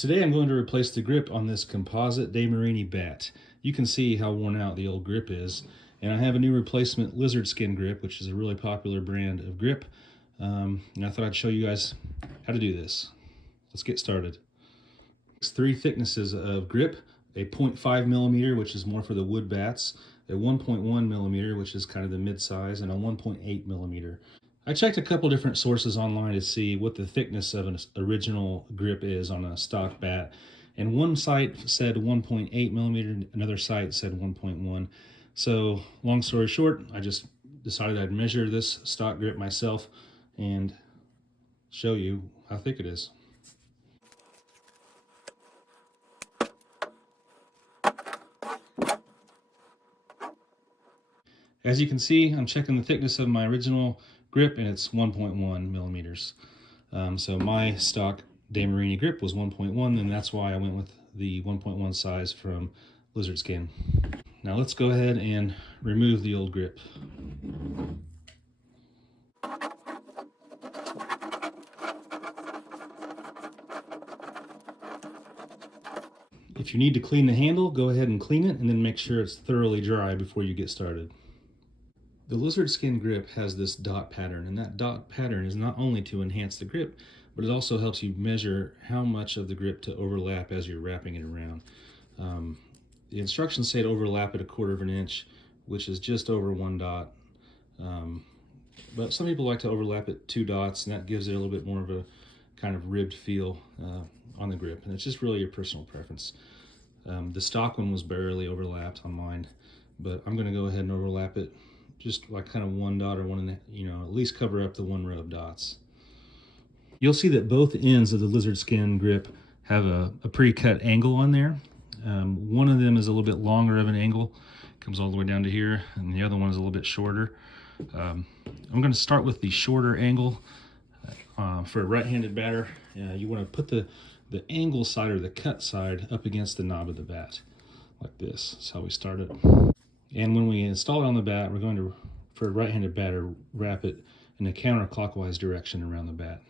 Today I'm going to replace the grip on this composite DeMarini bat. You can see how worn out the old grip is, and I have a new replacement lizard skin grip, which is a really popular brand of grip, and I thought I'd show you guys how to do this. Let's get started. It's three thicknesses of grip: a 0.5 millimeter, which is more for the wood bats, a 1.1 millimeter, which is kind of the mid-size, and a 1.8 millimeter. I checked a couple different sources online to see what the thickness of an original grip is on a stock bat, and one site said 1.8 millimeter, another site said 1.1. So long story short, I just decided I'd measure this stock grip myself and show you how thick it is. As you can see, I'm checking the thickness of my original grip, and it's 1.1 millimeters. So my stock DeMarini grip was 1.1, and that's why I went with the 1.1 size from Lizard Skin. Now let's go ahead and remove the old grip. If you need to clean the handle, go ahead and clean it, and then make sure it's thoroughly dry before you get started. The Lizard Skin grip has this dot pattern, and that dot pattern is not only to enhance the grip, but it also helps you measure how much of the grip to overlap as you're wrapping it around. The instructions say to overlap at 1/4 of an inch, which is just over 1 dot. But some people like to overlap at 2 dots, and that gives it a little bit more of a kind of ribbed feel on the grip, and it's just really your personal preference. The stock one was barely overlapped on mine, but I'm going to go ahead and overlap it just like kind of 1 dot or one, at least cover up the 1 row of dots. You'll see that both ends of the Lizard Skin grip have a pre-cut angle on there. One of them is a little bit longer of an angle, comes all the way down to here, and the other one is a little bit shorter. I'm going to start with the shorter angle. For a right-handed batter, you want to put the angle side or the cut side up against the knob of the bat, like this. That's how we start it. And when we install it on the bat, we're going to, for a right-handed batter, wrap it in a counterclockwise direction around the bat.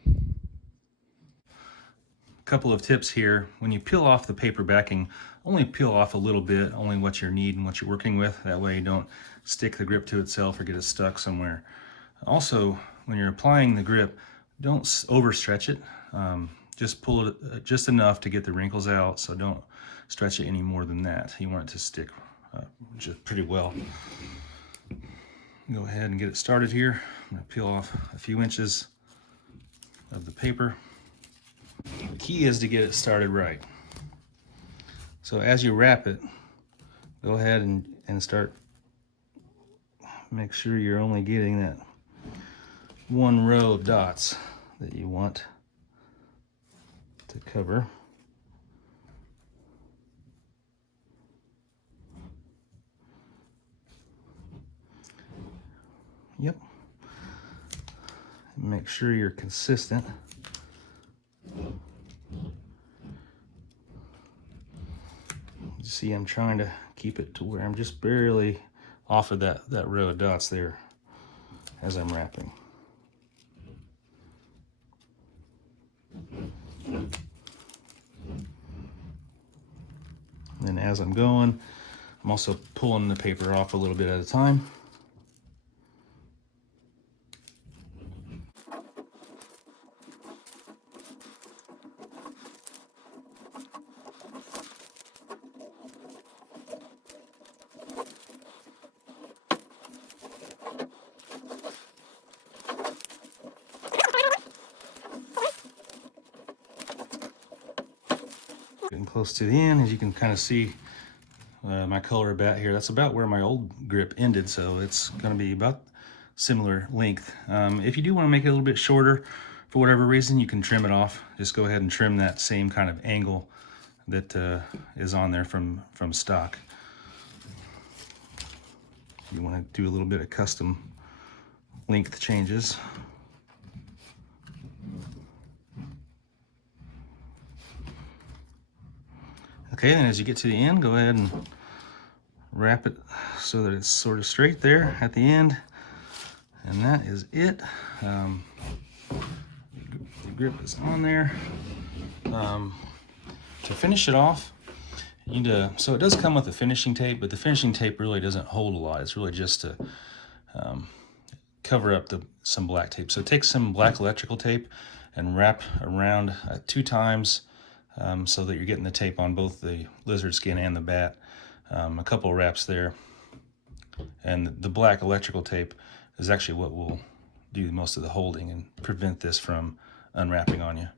A couple of tips here. When you peel off the paper backing, only peel off a little bit, only what you need and what you're working with. That way you don't stick the grip to itself or get it stuck somewhere. Also, when you're applying the grip, don't overstretch it. Just pull it just enough to get the wrinkles out, so don't stretch it any more than that. You want it to stick just pretty well. Go ahead and get it started here. I'm going to peel off a few inches of the paper. The key is to get it started right. So as you wrap it, go ahead and start, make sure you're only getting that 1 row of dots that you want to cover. Yep. Make sure you're consistent. You see, I'm trying to keep it to where I'm just barely off of that row of dots there as I'm wrapping. And as I'm going, I'm also pulling the paper off a little bit at a time. Getting close to the end, as you can kind of see my color bat here. That's about where my old grip ended, so it's going to be about similar length. If you do want to make it a little bit shorter, for whatever reason, you can trim it off. Just go ahead and trim that same kind of angle that is on there from stock. You want to do a little bit of custom length changes. Okay, then as you get to the end, go ahead and wrap it so that it's sort of straight there at the end. And that is it. The grip is on there. To finish it off, you need to, so it does come with a finishing tape, but the finishing tape really doesn't hold a lot. It's really just to cover up some black tape. So take some black electrical tape and wrap around 2 times so that you're getting the tape on both the lizard skin and the bat. A couple of wraps there. And the black electrical tape is actually what will do most of the holding and prevent this from unwrapping on you.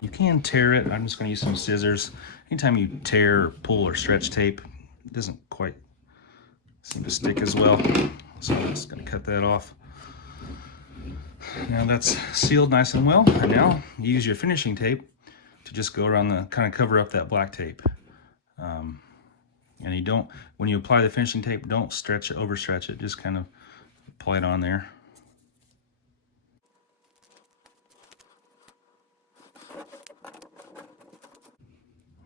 You can tear it. I'm just going to use some scissors. Anytime you tear or pull or stretch tape, it doesn't quite seem to stick as well. So I'm just going to cut that off. Now that's sealed nice and well. And now you use your finishing tape to just go around the, kind of cover up that black tape. And you don't, when you apply the finishing tape, don't stretch it, overstretch it. Just kind of apply it on there.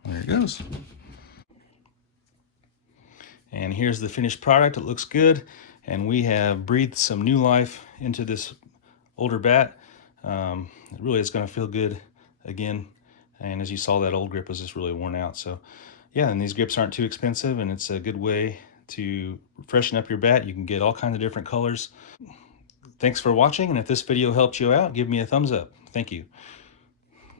There it goes. And here's the finished product. It looks good. And we have breathed some new life into this older bat. It really is going to feel good again. And as you saw, that old grip was just really worn out. So yeah, and these grips aren't too expensive, and it's a good way to freshen up your bat. You can get all kinds of different colors. Thanks for watching, and if this video helped you out, give me a thumbs up. Thank you.